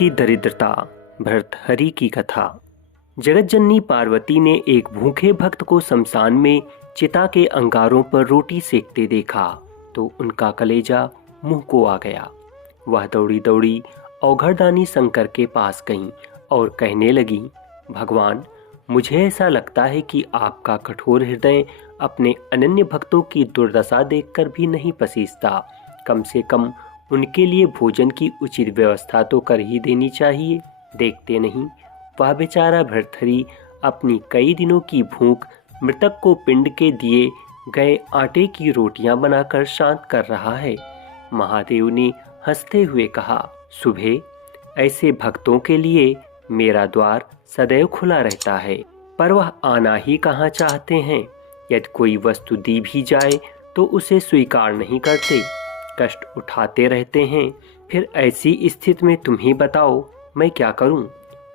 की दरिद्रता। भर्तहरि की कथा। जगतजननी पार्वती ने एक भूखे भक्त को शमशान में चिता के अंगारों पर रोटी सेकते देखा तो उनका कलेजा मुंह को आ गया। वह दौड़ी दौड़ी औघड़दानी शंकर के पास गईं और कहने लगी, भगवान, मुझे ऐसा लगता है कि आपका कठोर हृदय अपने अनन्य भक्तों की दुर्दशा देखकर भी नहीं पसीजता। कम से कम उनके लिए भोजन की उचित व्यवस्था तो कर ही देनी चाहिए। देखते नहीं, वह बेचारा भर्तहरि अपनी कई दिनों की भूख मृतक को पिंड के दिए गए आटे की रोटियां बनाकर शांत कर रहा है। महादेव ने हंसते हुए कहा, सुबह ऐसे भक्तों के लिए मेरा द्वार सदैव खुला रहता है, पर वह आना ही कहाँ चाहते हैं। यदि कोई वस्तु दी भी जाए तो उसे स्वीकार नहीं करते, कष्ट उठाते रहते हैं। फिर ऐसी स्थिति में तुम ही बताओ मैं क्या करूं?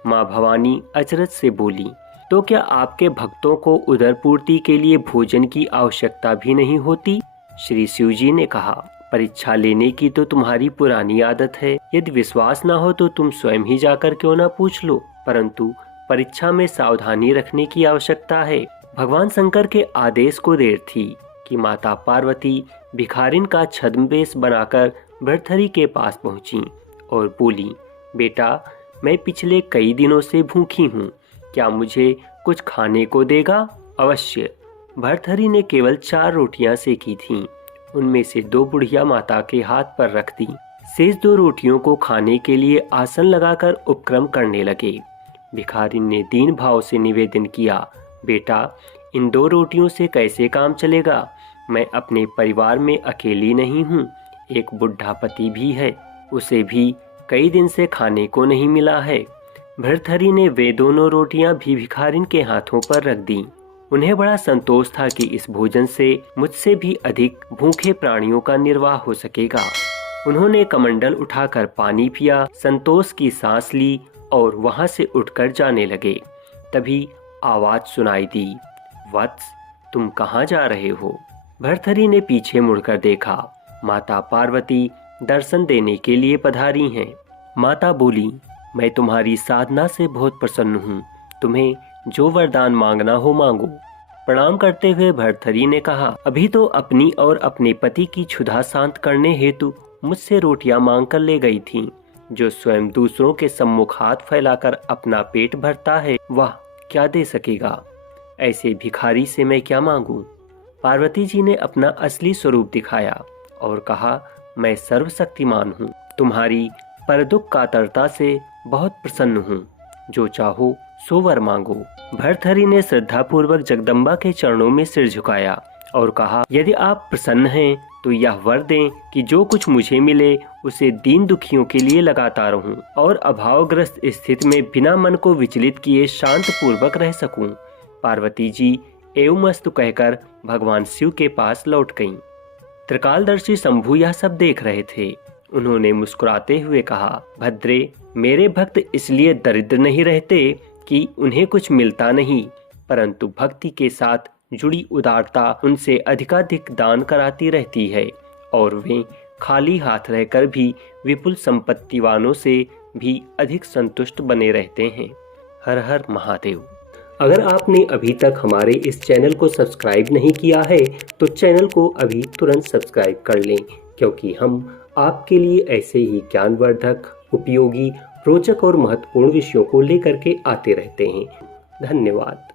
माँ भवानी अचरज से बोली, तो क्या आपके भक्तों को उदर पूर्ति के लिए भोजन की आवश्यकता भी नहीं होती? श्री शिव जी ने कहा, परीक्षा लेने की तो तुम्हारी पुरानी आदत है। यदि विश्वास न हो तो तुम स्वयं ही जाकर क्यों न पूछ लो, परंतु परीक्षा में सावधानी रखने की आवश्यकता है। भगवान शंकर के आदेश को देर थी कि माता पार्वती भिखारिन का छद्मवेश बनाकर भर्तहरि के पास पहुंची और बोली, बेटा, मैं पिछले कई दिनों से भूखी हूँ, क्या मुझे कुछ खाने को देगा? अवश्य। भर्तहरि ने केवल 4 रोटियां सेकी थीं, उनमें से 2 बुढ़िया माता के हाथ पर रख दी। शेष 2 रोटियों को खाने के लिए आसन लगाकर उपक्रम करने लगे। भिखारिन ने दीन भाव से निवेदन किया, बेटा, इन 2 रोटियों से कैसे काम चलेगा? मैं अपने परिवार में अकेली नहीं हूँ, एक बुढ़ा पति भी है, उसे भी कई दिन से खाने को नहीं मिला है। भर्तहरि ने वे दोनों रोटियां भी भिखारिन के हाथों पर रख दी। उन्हें बड़ा संतोष था कि इस भोजन से मुझसे भी अधिक भूखे प्राणियों का निर्वाह हो सकेगा। उन्होंने कमंडल उठाकर पानी पिया, संतोष की सांस ली और वहां से उठकर जाने लगे। तभी आवाज सुनाई दी, वत्स, तुम कहाँ जा रहे हो? भर्तहरि ने पीछे मुड़कर देखा, माता पार्वती दर्शन देने के लिए पधारी हैं। माता बोली, मैं तुम्हारी साधना से बहुत प्रसन्न हूँ, तुम्हें जो वरदान मांगना हो मांगो। प्रणाम करते हुए भर्तहरि ने कहा, अभी तो अपनी और अपने पति की क्षुधा शांत करने हेतु मुझसे रोटियां मांग कर ले गई थीं। जो स्वयं दूसरों के सम्मुख हाथ फैलाकर अपना पेट भरता है, वह क्या दे सकेगा? ऐसे भिखारी से मैं क्या मांगूं? पार्वती जी ने अपना असली स्वरूप दिखाया और कहा, मैं सर्वशक्तिमान हूँ, तुम्हारी परदुख कातरता से बहुत प्रसन्न हूँ, जो चाहो सो वर मांगो। भर्तहरि ने श्रद्धा पूर्वक जगदम्बा के चरणों में सिर झुकाया और कहा, यदि आप प्रसन्न हैं तो यह वर दें कि जो कुछ मुझे मिले उसे दीन दुखियों के लिए लगाता रहूं और अभावग्रस्त स्थिति में बिना मन को विचलित किए शांत पूर्वक रह सकूं। पार्वती जी एवमस्तु कहकर भगवान शिव के पास लौट गईं। त्रिकालदर्शी शंभु यह सब देख रहे थे। उन्होंने मुस्कुराते हुए कहा, भद्रे, मेरे भक्त इसलिए दरिद्र नहीं रहते कि उन्हें कुछ मिलता नहीं, परंतु भक्ति के साथ जुड़ी उदारता उनसे अधिकाधिक दान कराती रहती है और वे खाली हाथ रहकर भी विपुल संपत्ति वालों से भी अधिक संतुष्ट बने रहते हैं। हर हर महादेव। अगर आपने अभी तक हमारे इस चैनल को सब्सक्राइब नहीं किया है तो चैनल को अभी तुरंत सब्सक्राइब कर लें, क्योंकि हम आपके लिए ऐसे ही ज्ञानवर्धक, उपयोगी, रोचक और महत्वपूर्ण विषयों को लेकर के आते रहते हैं। धन्यवाद।